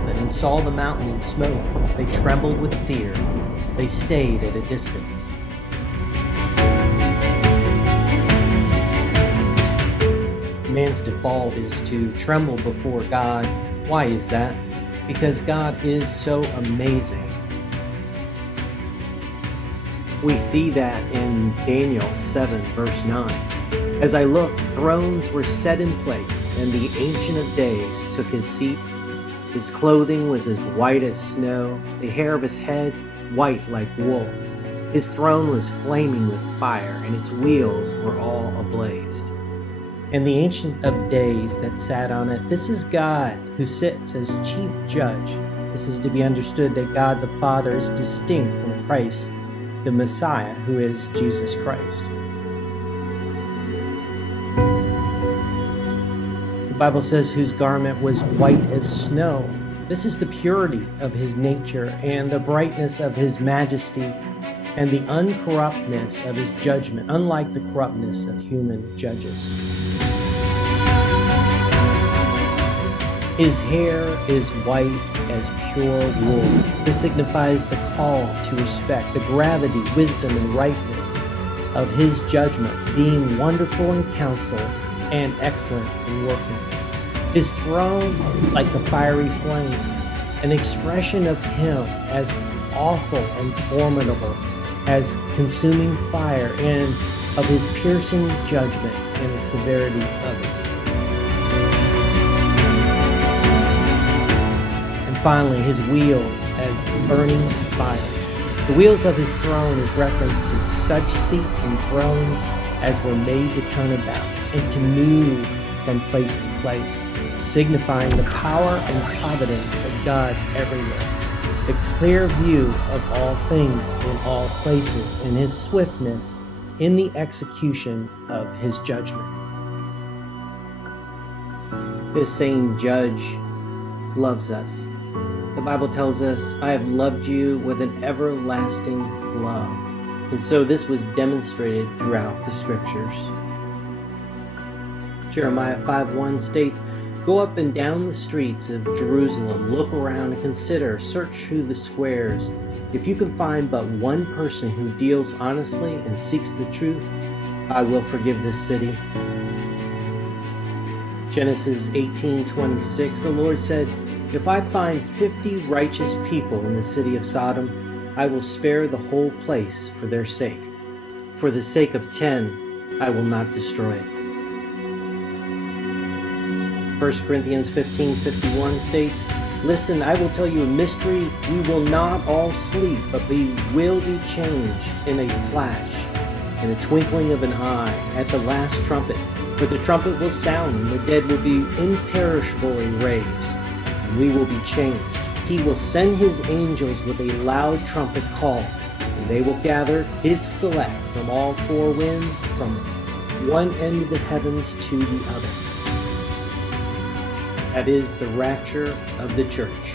trumpet and saw the mountain in smoke, they trembled with fear. They stayed at a distance. Man's default is to tremble before God. Why is that? Because God is so amazing. We see that in Daniel 7, verse 9. As I looked, thrones were set in place, and the Ancient of Days took his seat. His clothing was as white as snow, the hair of his head white like wool. His throne was flaming with fire, and its wheels were all ablaze. And the Ancient of Days that sat on it, this is God who sits as chief judge. This is to be understood that God the Father is distinct from Christ, the Messiah, who is Jesus Christ. The Bible says whose garment was white as snow. This is the purity of his nature and the brightness of his majesty and the uncorruptness of his judgment, unlike the corruptness of human judges. His hair is white as pure wool. This signifies the call to respect, the gravity, wisdom, and rightness of his judgment, being wonderful in counsel and excellent in working. His throne like the fiery flame, an expression of him as awful and formidable as consuming fire, and of his piercing judgment and the severity of it. And finally, his wheels as burning fire. The wheels of his throne is reference to such seats and thrones as were made to turn about and to move from place to place, signifying the power and providence of God everywhere, the clear view of all things in all places, and his swiftness in the execution of his judgment. This same judge loves us. The Bible tells us, I have loved you with an everlasting love. And so this was demonstrated throughout the scriptures. Jeremiah 5:1 states, Go up and down the streets of Jerusalem, look around and consider, search through the squares. If you can find but one person who deals honestly and seeks the truth, I will forgive this city. Genesis 18:26, the Lord said, If I find 50 righteous people in the city of Sodom, I will spare the whole place for their sake. For the sake of 10, I will not destroy it. 1 Corinthians 15:51 states, Listen, I will tell you a mystery. We will not all sleep, but we will be changed in a flash, in a twinkling of an eye, at the last trumpet. For the trumpet will sound, and the dead will be imperishably raised, and we will be changed. He will send his angels with a loud trumpet call, and they will gather his select from all four winds, from one end of the heavens to the other. That is the rapture of the church.